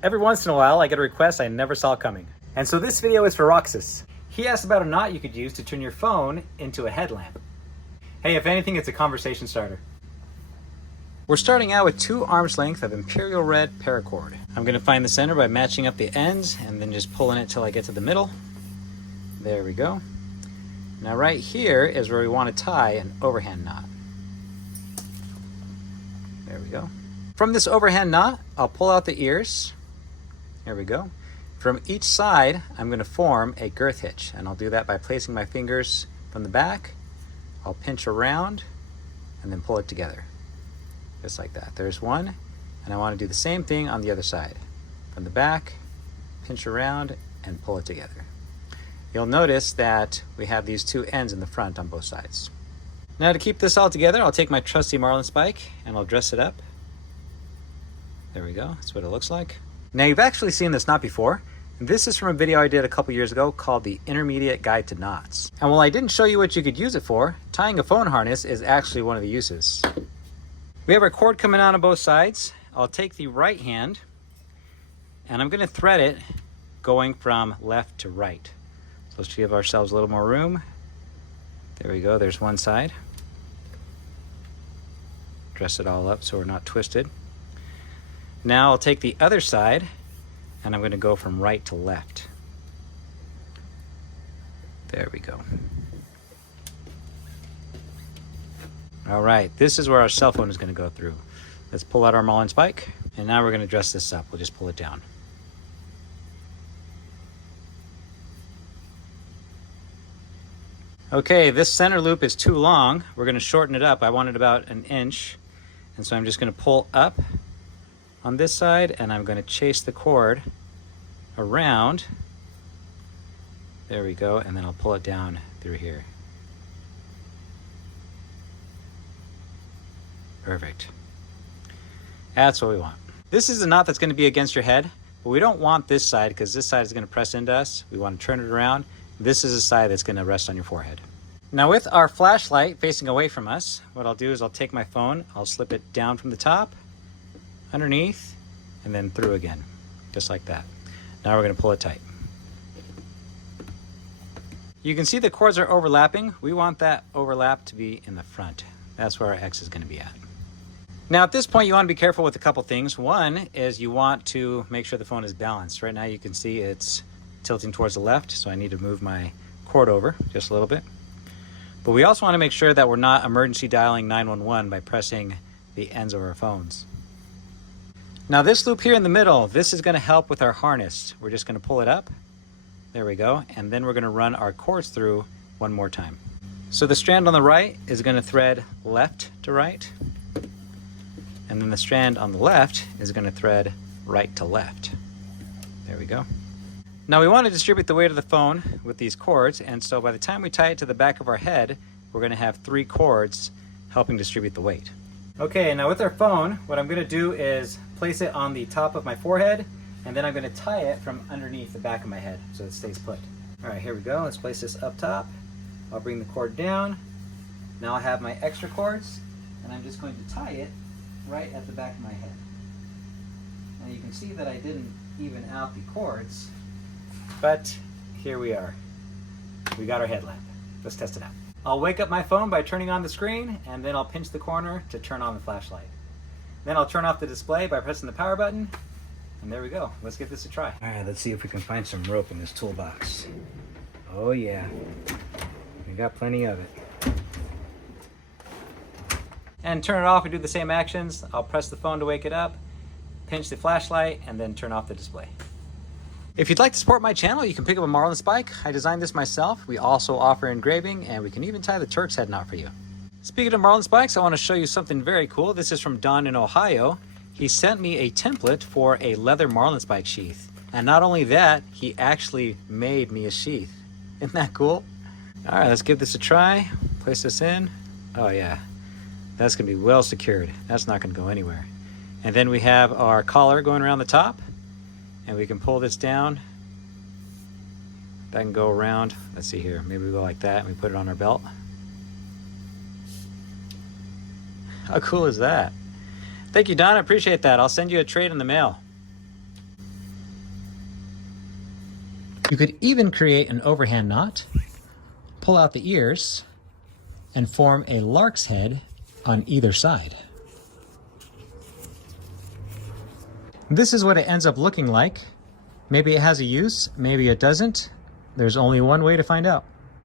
Every once in a while, I get a request I never saw coming. And so this video is for Roxas. He asked about a knot you could use to turn your phone into a headlamp. Hey, if anything, it's a conversation starter. We're starting out with 2 arms length of Imperial Red Paracord. I'm going to find the center by matching up the ends and then just pulling it till I get to the middle. There we go. Now right here is where we want to tie an overhand knot. There we go. From this overhand knot, I'll pull out the ears. There we go. From each side, I'm going to form a girth hitch, and I'll do that by placing my fingers from the back. I'll pinch around and then pull it together. Just like that. There's one, and I want to do the same thing on the other side. From the back, pinch around, and pull it together. You'll notice that we have these 2 ends in the front on both sides. Now to keep this all together, I'll take my trusty marlin spike and I'll dress it up. There we go, that's what it looks like. Now you've actually seen this knot before. This is from a video I did a couple years ago called the Intermediate Guide to Knots. And while I didn't show you what you could use it for, tying a phone harness is actually one of the uses. We have our cord coming out on both sides. I'll take the right hand and I'm going to thread it going from left to right. So let's give ourselves a little more room. There we go, there's one side. Dress it all up so we're not twisted. Now I'll take the other side and I'm going to go from right to left. There we go. All right, this is where our cell phone is going to go through. Let's pull out our marlin spike, and now we're going to dress this up. We'll just pull it down. Okay, this center loop is too long. We're going to shorten it up. I want it about 1 inch, and so I'm just going to pull up on this side, and I'm going to chase the cord around. There we go, and then I'll pull it down through here. Perfect. That's what we want. This is a knot that's going to be against your head, but we don't want this side because this side is going to press into us. We want to turn it around. This is the side that's going to rest on your forehead. Now with our flashlight facing away from us, what I'll do is I'll take my phone, I'll slip it down from the top, underneath, and then through again, just like that. Now we're going to pull it tight. You can see the cords are overlapping. We want that overlap to be in the front. That's where our X is going to be at. Now at this point you want to be careful with a couple things. One is you want to make sure the phone is balanced. Right now you can see it's tilting towards the left, so I need to move my cord over just a little bit. But we also want to make sure that we're not emergency dialing 911 by pressing the ends of our phones. Now this loop here in the middle, this is going to help with our harness. We're just going to pull it up. There we go. And then we're going to run our cords through one more time. So the strand on the right is going to thread left to right. And then the strand on the left is going to thread right to left. There we go. Now we want to distribute the weight of the phone with these cords, and so by the time we tie it to the back of our head, we're going to have 3 cords helping distribute the weight. Okay, now with our phone, what I'm going to do is place it on the top of my forehead, and then I'm going to tie it from underneath the back of my head so it stays put. All right, here we go. Let's place this up top. I'll bring the cord down. Now I have my extra cords, and I'm just going to tie it right at the back of my head. Now you can see that I didn't even out the cords, but here we are. We got our headlamp. Let's test it out. I'll wake up my phone by turning on the screen, and then I'll pinch the corner to turn on the flashlight. Then I'll turn off the display by pressing the power button, and there we go. Let's give this a try. All right, let's see if we can find some rope in this toolbox. Oh yeah, we got plenty of it. And turn it off and do the same actions. I'll press the phone to wake it up, pinch the flashlight, and then turn off the display. If you'd like to support my channel, you can pick up a marlin spike. I designed this myself. We also offer engraving, and we can even tie the Turk's head knot for you. Speaking of marlin spikes, I want to show you something very cool. This is from Don in Ohio. He sent me a template for a leather marlin spike sheath. And not only that, he actually made me a sheath. Isn't that cool? All right, let's give this a try. Place this in. Oh yeah, that's gonna be well secured. That's not gonna go anywhere. And then we have our collar going around the top, and we can pull this down. That can go around. Let's see here. Maybe we go like that and we put it on our belt. How cool is that? Thank you, Don. I appreciate that. I'll send you a trade in the mail. You could even create an overhand knot, pull out the ears, and form a lark's head on either side. This is what it ends up looking like. Maybe it has a use, maybe it doesn't. There's only one way to find out.